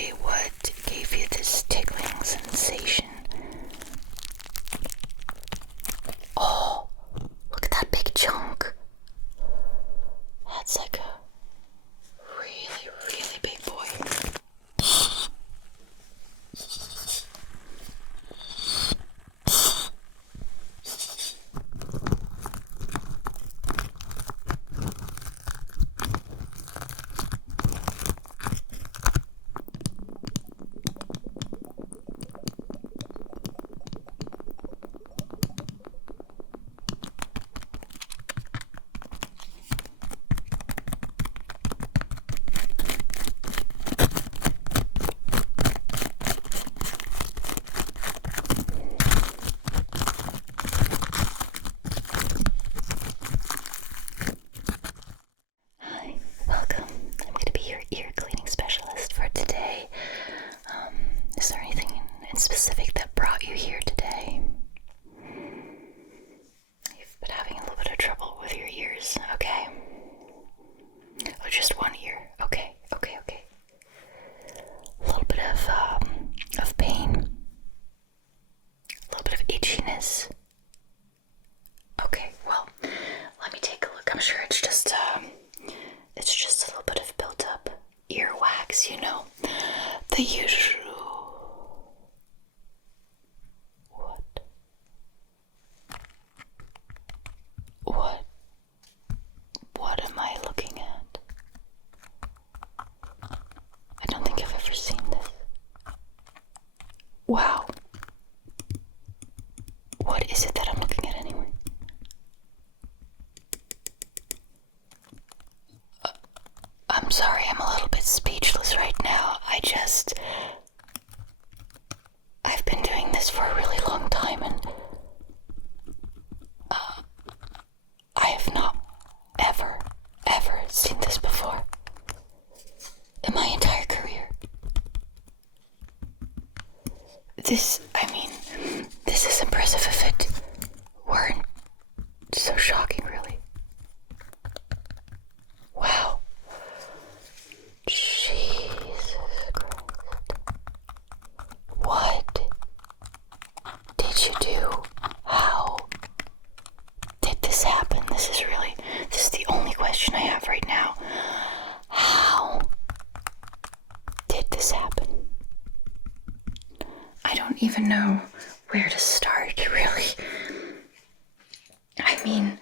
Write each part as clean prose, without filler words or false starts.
exactly what gave you this tickling sensation. Oh, look at that big chunk. That's like a really, really big boy. Hi, welcome. I'm going to be your ear cleaning specialist for today. Is there anything in specific that brought you here today? You've been having a little bit of trouble with your ears, okay? Oh, just one ear. Okay. A little bit of pain. A little bit of itchiness. Okay, well, let me take a look. I'm sure it's just a little bit of built up earwax, you know. The usual. What am I looking at? I don't think I've ever seen this. Wow. What is it that I'm looking at anyway? I'm sorry, I'm a little bit speechless right now. I've been doing this for a really long time, and I have not ever seen this before in my entire career. This is impressive if it weren't so shocking, really. Wow. Jesus Christ. What did you do? How did this happen? This is the only question I have right now. How did this happen? I don't even know where to start, really. I mean,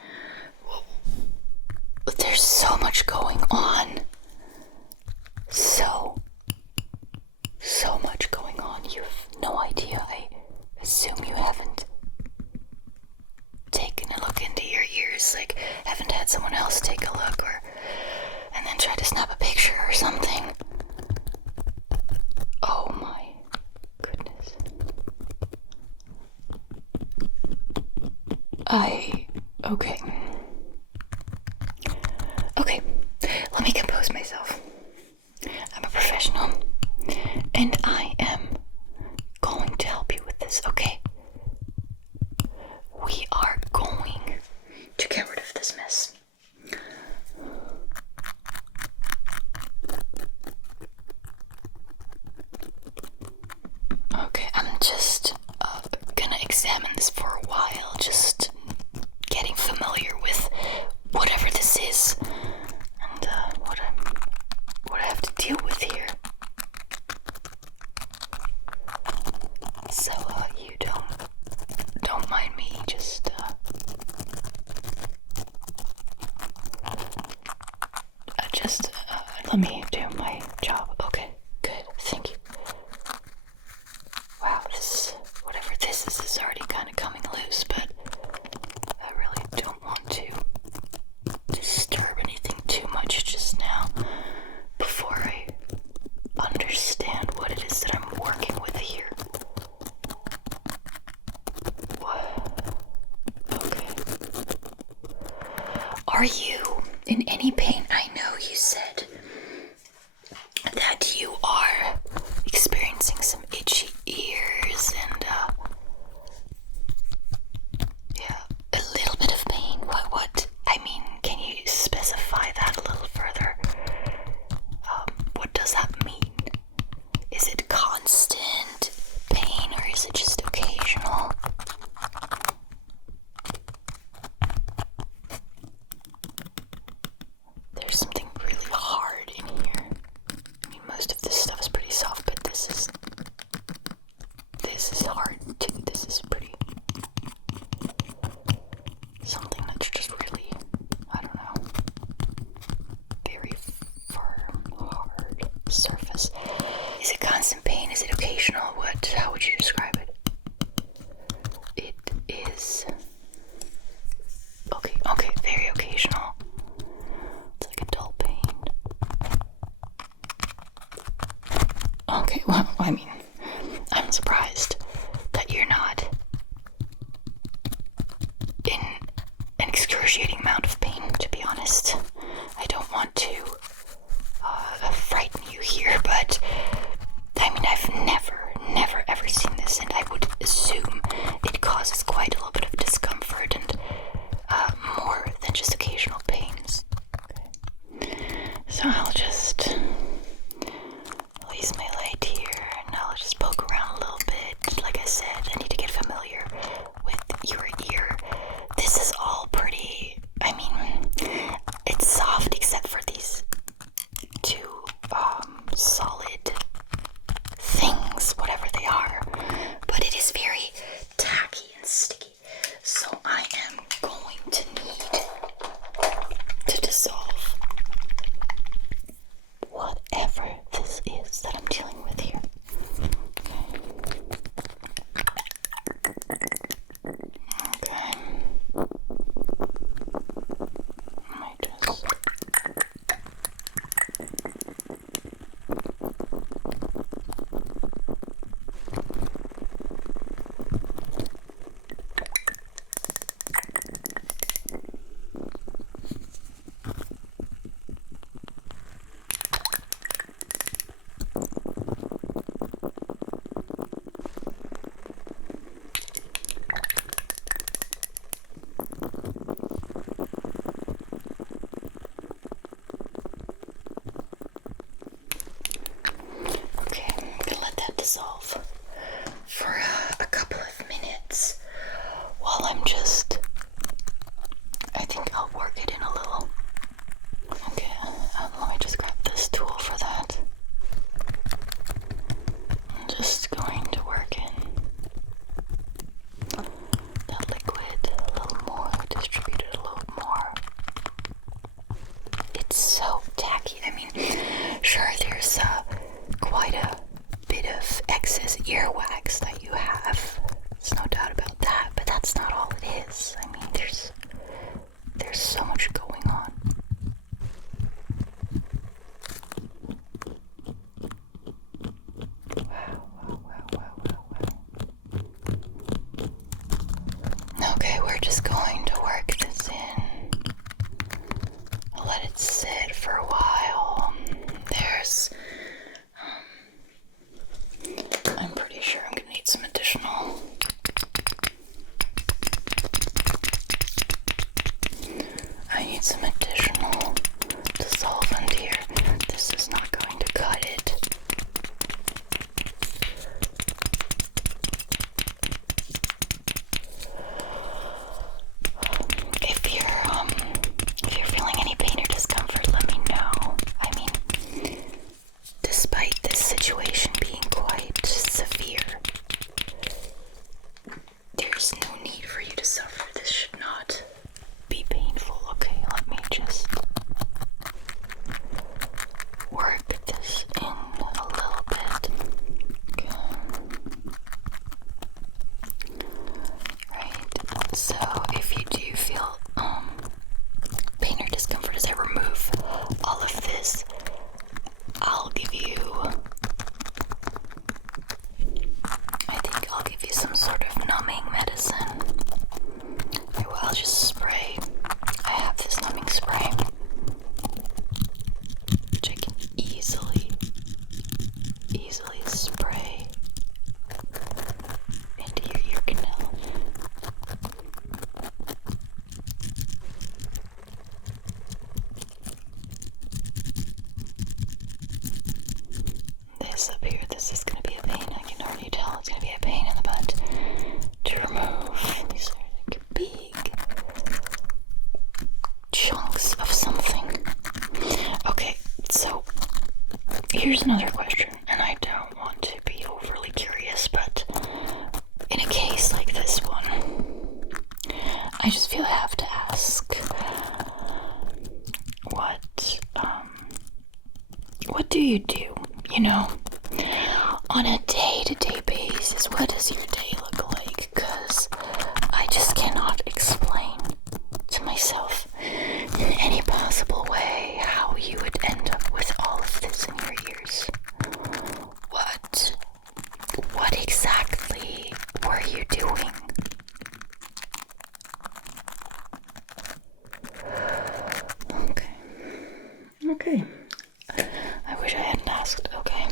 there's so much going on. So much going on. You've no idea. I assume you haven't taken a look into your ears, like haven't had someone else take a look and then try to snap a picture or something. Oh my goodness. Okay, let me compose myself. I'm a professional, and I am going to help you with this, okay? We are going to get rid of this mess. Okay, I'm just gonna examine this for a while, just getting familiar with whatever this is and what I have to deal with here. So you don't mind me just let me do my job. Okay, good, thank you. Wow, whatever this is already kind of coming loose, but I really don't want to disturb anything too much just now before I understand what it is that I'm working with here. What? Okay. Are you in any pain? I know you said that you are experiencing some itchy ears and a little bit of pain. What? I mean, can you specify that a little further? What does that mean? just going to work in that liquid a little more, distribute it a little more. It's so tacky. I mean, sure, there's quite a bit of excess earwax that you have. There's no doubt about that, but that's not all it is. I mean, there's so much going on. Okay, we're just going to work this in. Let it sit for a while. I'm pretty sure I'm gonna need some additional. I need some additional dissolvent here. This is not going to cut it. If you're feeling any pain or discomfort, let me know. I mean, despite this situation being quite severe, there's no need for you to suffer. This should not be painful. Okay, let me just work this in a little bit. Okay. Right, so if you do feel pain or discomfort as I remove all of this, I'll give you some sort of numbing medicine. Well, I'll just spray. I have this numbing spray, which I can easily spray into your ear canal. This up here, this is going to be a pain. I can already tell it's going to be a pain in the butt to remove. These are like big chunks of something. Okay, so here's another question, and I don't want to be overly curious, but in a case like this one, I just feel I have to ask, what do you do, you know, on a day-to-day basis? What does your day look like? Because I just cannot explain to myself in any possible way how you would end up with all of this in your ears. What exactly were you doing? Okay. I wish I hadn't asked. Okay.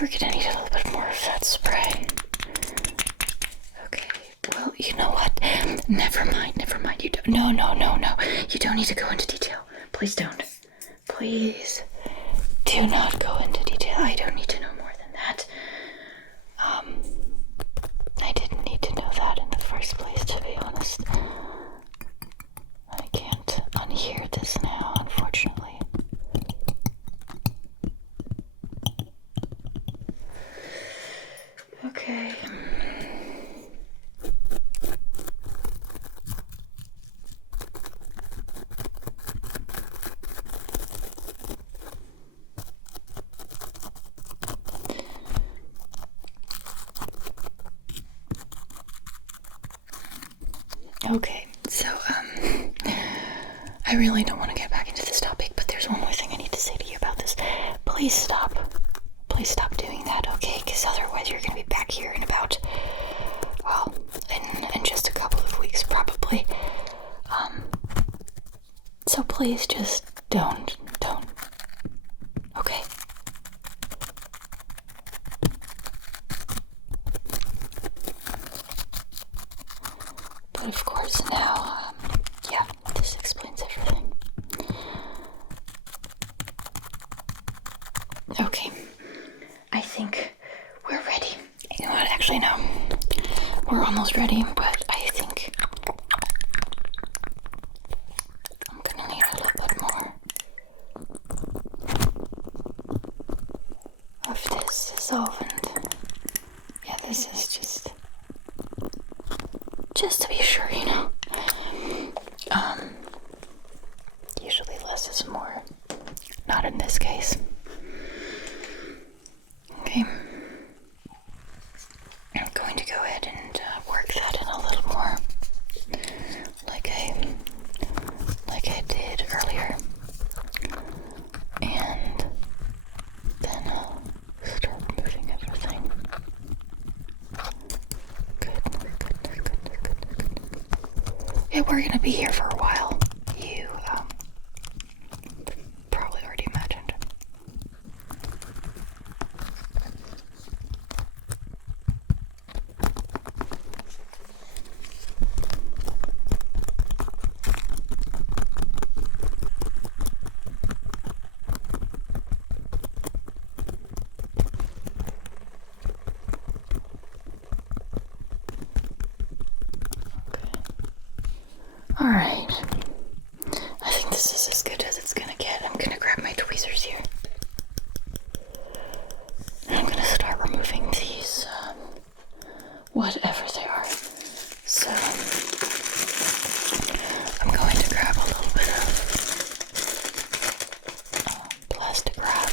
We're gonna need a little bit more of that spray. Okay. Well, you know what? Never mind. You don't. No. You don't need to go into detail. Please don't. Please do not go into detail. I don't need to know more than that. I didn't need to know that in the first place, to be honest. I can't unhear this now, unfortunately. Okay. Okay, so, I really don't want to get back into this topic, but there's one more thing I need to say to you about this. Please stop doing that, okay? Because otherwise you're going to be back here in about, well, in just a couple of weeks, probably. So please just don't. Okay? But of course now, yeah, this explains everything. Okay, I think we're ready. You know what, actually no, we're almost ready, but I think I'm gonna need a little bit more. solvent. Yeah, this is just to be sure, you know. Usually less is more. Not in this case. Okay. I'm going to go ahead and work that in a little more, like I did earlier, and then start removing everything. Goodness. Yeah, we're gonna be here for a while. You probably already imagined. Alright, I think this is as good as it's gonna get. I'm gonna grab my tweezers here. And I'm gonna start removing these, whatever they are. So, I'm going to grab a little bit of plastic wrap.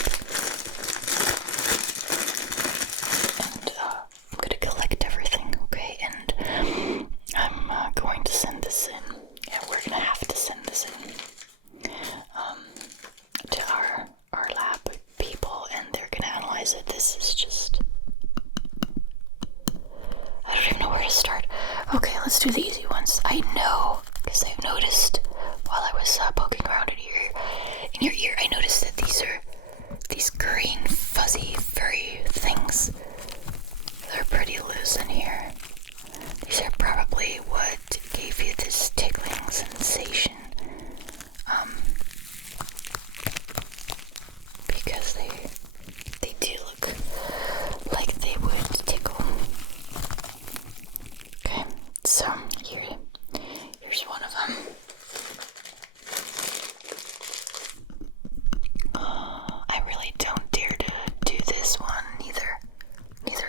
And I'm gonna collect everything, okay? And I'm going to send this in. Yeah, we're gonna have to send this in to our lab people, and they're gonna analyze it. This is just, I don't even know where to start. Okay, let's do the easy ones. I know, because I've noticed while I was poking around in your ear, I noticed that these are these green fuzzy furry things. They're pretty loose in here. These are probably what gave you this tickling sensation. Because they do look like they would tickle. Okay, so here's one of them. I really don't dare to do this one, neither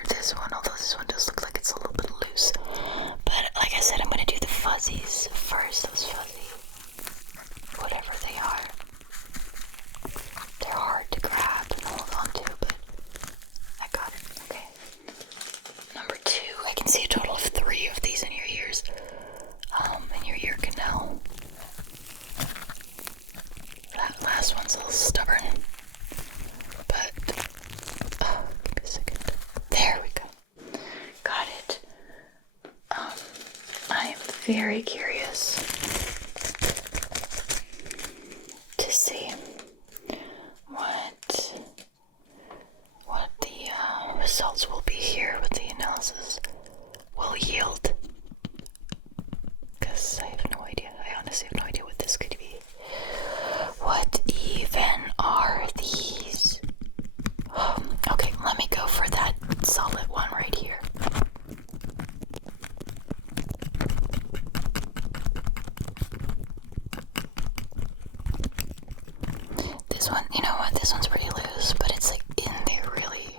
this one, although this one does look like it's a little bit loose. But like I said, I'm gonna do the fuzzies first, those fuzzy, whatever they are. They're hard to grab and hold on to, but I got it. Okay. Number 2, I can see a total of 3 of these in your ears. In your ear canal. That last one's a little stubborn. But, give me a second. There we go. Got it. I am very curious to see what the results will be here, what the analysis will yield. Because I have no idea. I honestly have no idea what this could be. What even are these? Okay, let me go for that solid one right here. This one, you know what? This one's pretty loose, but it's like in there really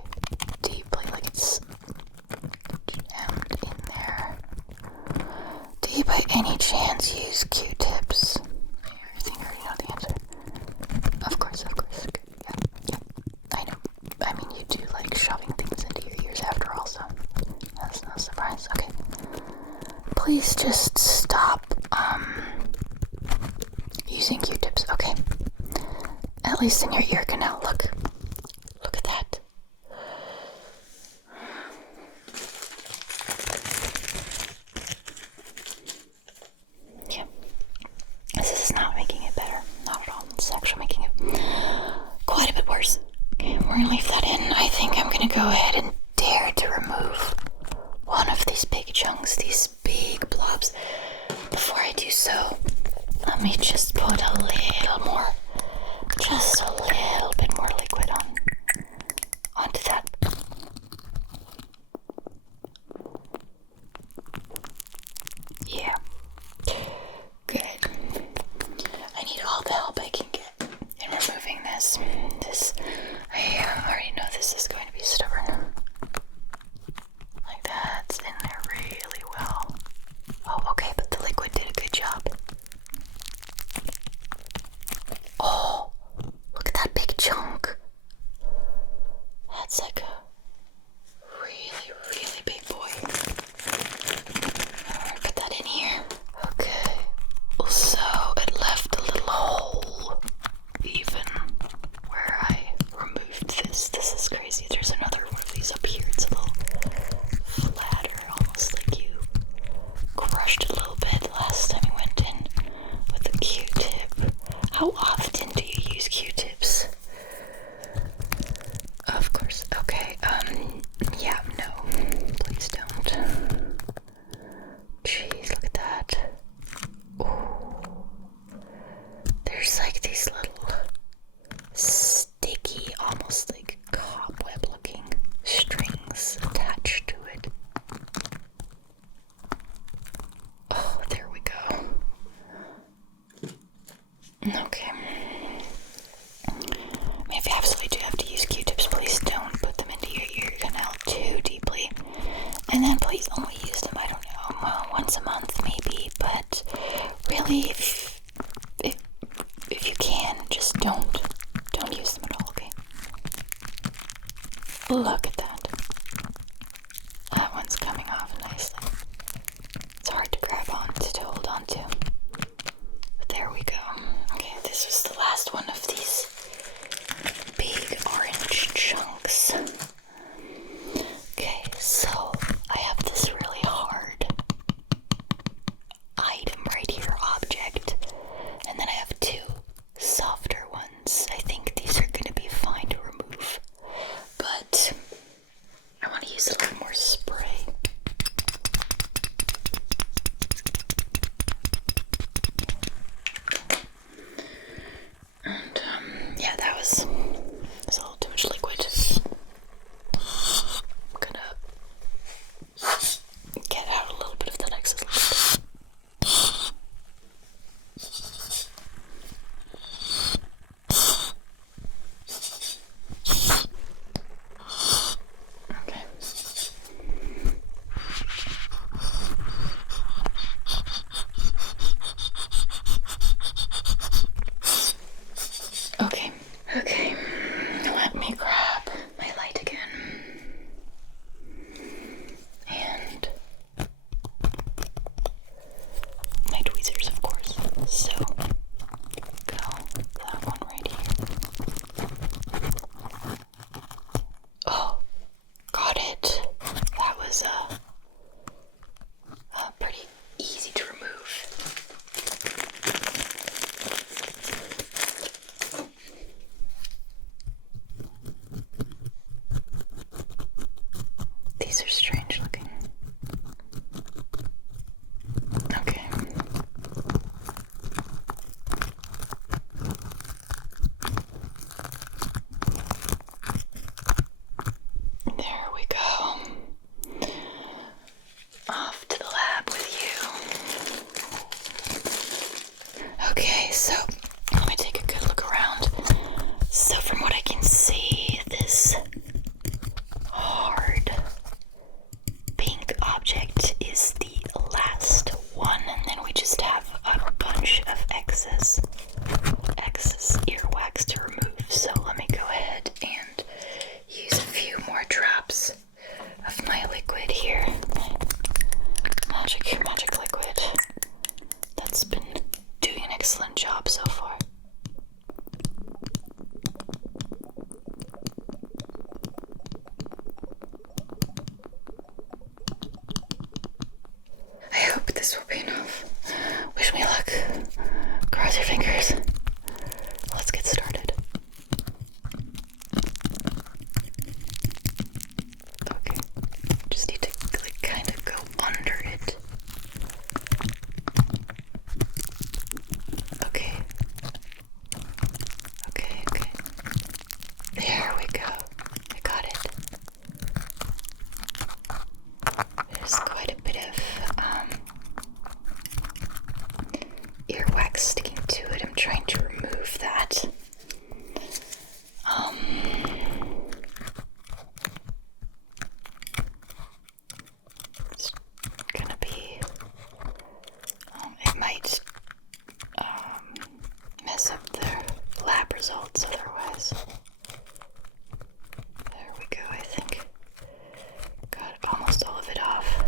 deeply, like it's jammed in there. Do you by any chance use Q-tips? I think I already know the answer. Of course. Okay. Yeah. I know. I mean, you do like shoving things into your ears after all, so that's no surprise. Okay. Please just stop using Q-tips. Okay. At least in your ear canal. Look at that. Yeah. This is not making it better. Not at all. It's actually making it quite a bit worse. Okay, we're gonna leave that in. I think I'm gonna go ahead and dare to remove one of these big chunks, these big blobs. Before I do so, let me just put a little more, just a little bit more liquid onto that. Yeah. Good. I need all the help I can get in removing this. I already know this is going to be stubborn. Look at that. That one's coming off nicely. It's hard to grab on to hold on to. But there we go. Okay, this was the last one of these big orange chunks. Okay, so I have this really hard item right here, object, and then I have two softer ones. I think these are going to be fine to remove, but I want to use a little more spray. And yeah, that was a little too much liquid. I'm gonna get out a little bit of that excess liquid. Okay. Okay, let me grab my light again. And my tweezers, of course. So, go that one right here. Oh, got it. That was pretty easy to remove. These are strange looking. Okay. There we go. Off to the lab with you. Okay, so let me take a good look around. So from what I can see, this hard pink object is the last one, and then we just have a bunch of excess earwax to remove. So let me go ahead and use a few more drops of my liquid here. Magic liquid. That's been doing an excellent job so far. I hope this will be enough. Wish me luck. Cross your fingers. Let's get started. Okay. Just need to kind of go under it. Okay. There we go. I got it. There's quite a bit of earwax sticking to it. I'm trying to remove that. It's gonna be, it might mess up their lab results otherwise. There we go, I think. Got almost all of it off.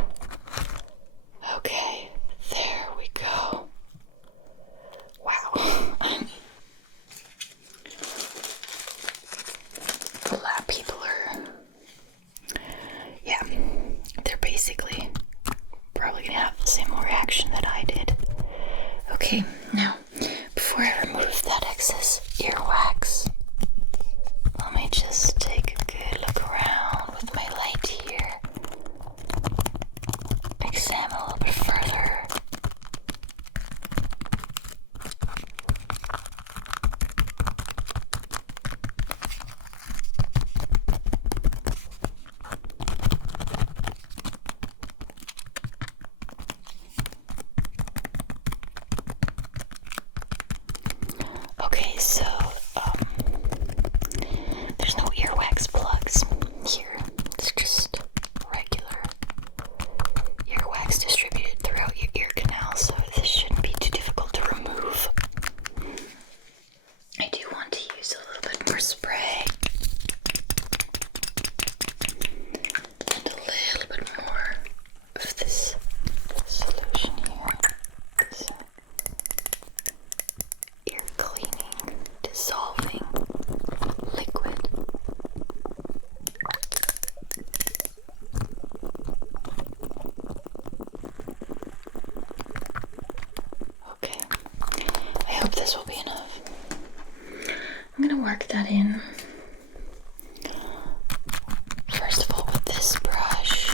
Okay, there we go. Wow. The lab people are, yeah, they're basically probably gonna have the same reaction that I did. Okay, now, before I remove that excess earwax, let me just take a good look around with my light here. Examine a little bit further. Okay, so there's no earwax this will be enough. I'm gonna work that in. First of all, with this brush.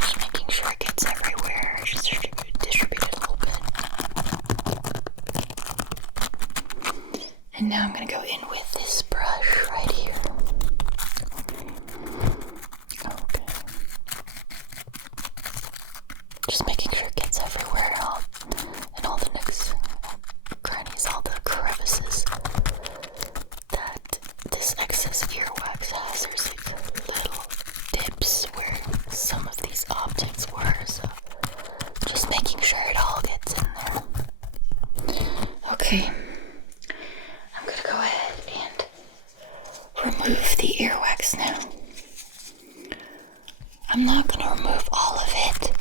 Just making sure it gets everywhere. Just distribute it a little bit. And now I'm gonna go in with this brush right here. Okay. Just making sure it gets everywhere, in all the nooks, crannies, all the crevices that this excess earwax has. There's like little dips where some of these objects were, so just making sure it all gets in there. Okay, I'm gonna go ahead and remove the earwax now. I'm not gonna remove all of it,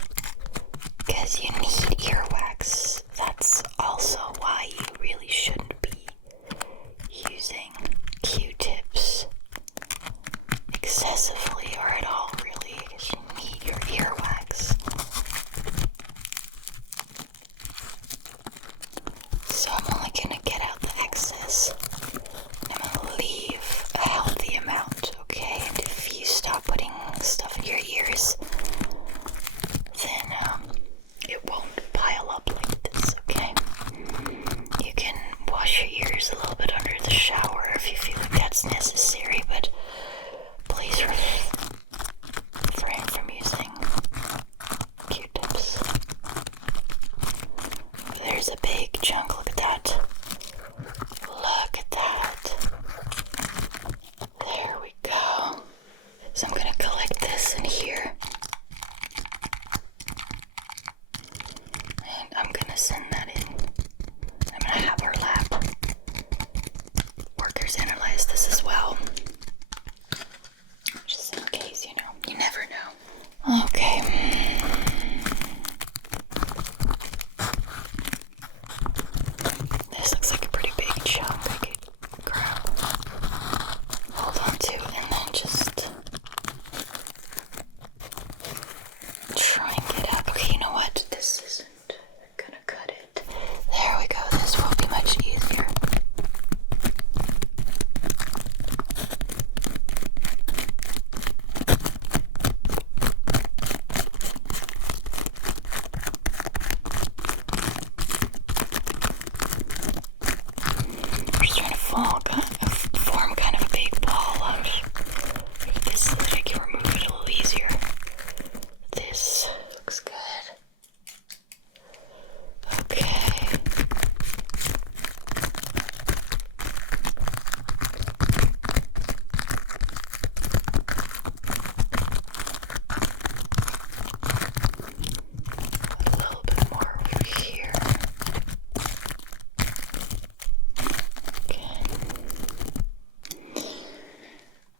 because you need earwax. That's also why you really shouldn't be using Q-tips excessively or at all, really, because you need your earwax. So I'm only gonna get out the excess. I'm gonna leave a healthy amount, okay? And if you stop putting stuff in your ears, then it won't pile up like this, okay? You can wash your ears a little bit under the shower if you feel like that's necessary, but please refrain from using Q-tips. There's a big chunk, look at that. Look at that. There we go. So I'm gonna collect this in here. And I'm gonna send that in. I'm gonna have our lab workers analyze this as well. Just in case, you never know. Okay. This looks like a pretty big chunk I could grab. Hold on to, and then just try and get out. Okay, you know what? This isn't gonna cut it. There we go. This will be much easier. I'm just trying to form kind of a big ball out of this so that I can remove it a little easier. This looks good. Okay. A little bit more over here. Okay.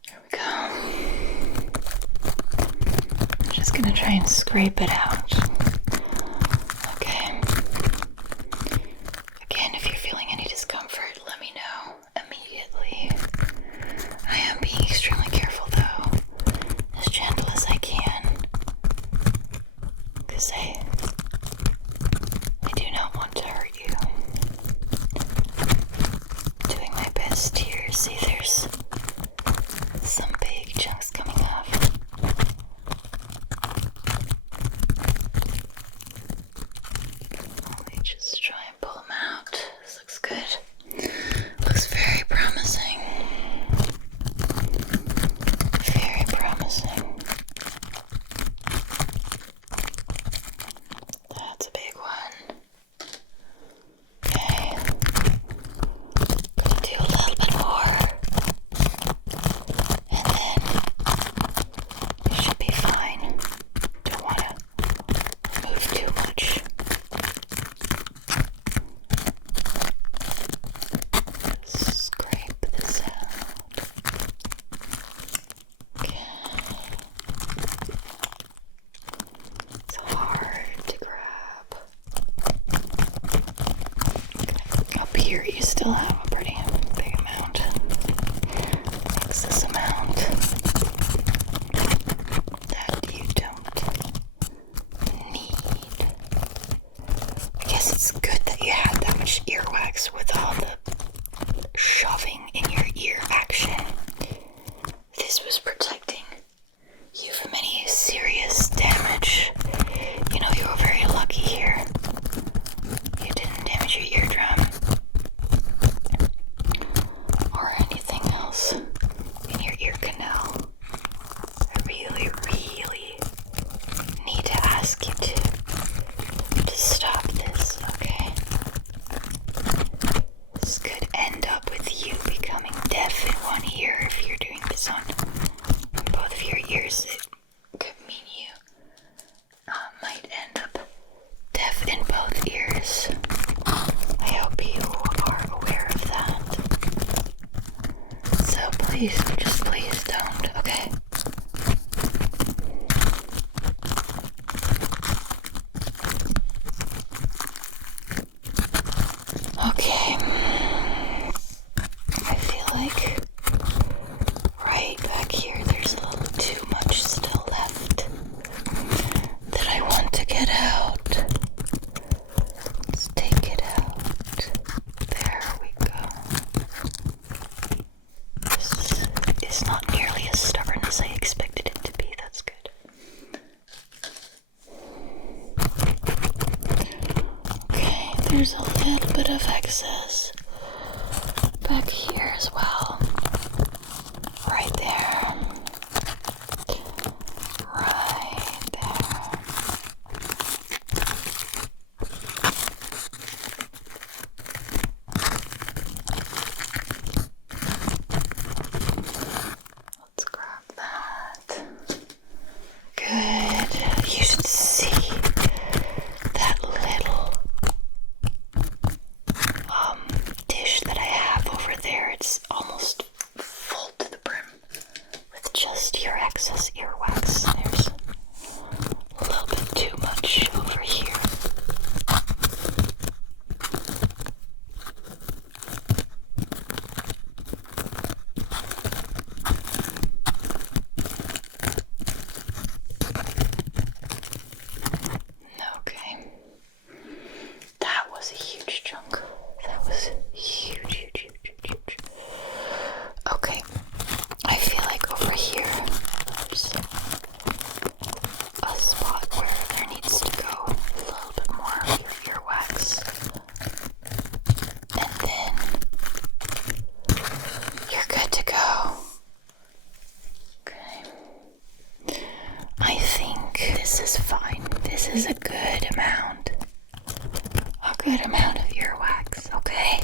There we go. I'm just gonna try and scrape it out. Okay. Again, if you're feeling any discomfort, let me know immediately. I am being extremely careful though, as gentle as I can, because I do not want to hurt you. Doing my best here. See, there's some big chunks coming off. Let me just try and pull them out. This looks good. Looks very promising. Very promising. That's a big one. Okay. Gonna do a little bit more. And then it should be fine. Don't want to move too much. Scrape this out. Okay. It's hard to grab. Okay. Up here you still have a pretty big amount. Excess amount. much earwax with all the shoving in your ear action. This was protecting you from any serious damage. You know, you were very lucky here. You didn't damage your eardrum or anything else in your ear canal. I really, really need to ask you to stop this, okay? This could end up with you becoming deaf in one ear if you're doing this on both of your ears. It could mean you might end up deaf in both ears. I hope you are aware of that. So please, just please don't, okay? Okay. I feel like right back here there's a little too much still left that I want to get out. Let's take it out. There we go. This is not nearly as stubborn as I expected it to be. That's good. Okay, there's a little bit of excess back here as well. Right there. Right there. Let's grab that. Good. You should see that little dish that I have over there. It's almost full to the brim with just your excess earwax. There's a little bit too much over here. Okay. That was a huge chunk. That was huge, huge, huge, huge, huge. Okay. I feel like over here there's a spot where there needs to go a little bit more of your earwax. And then you're good to go. Okay. I think this is fine. This is a good amount. A good amount of earwax, okay?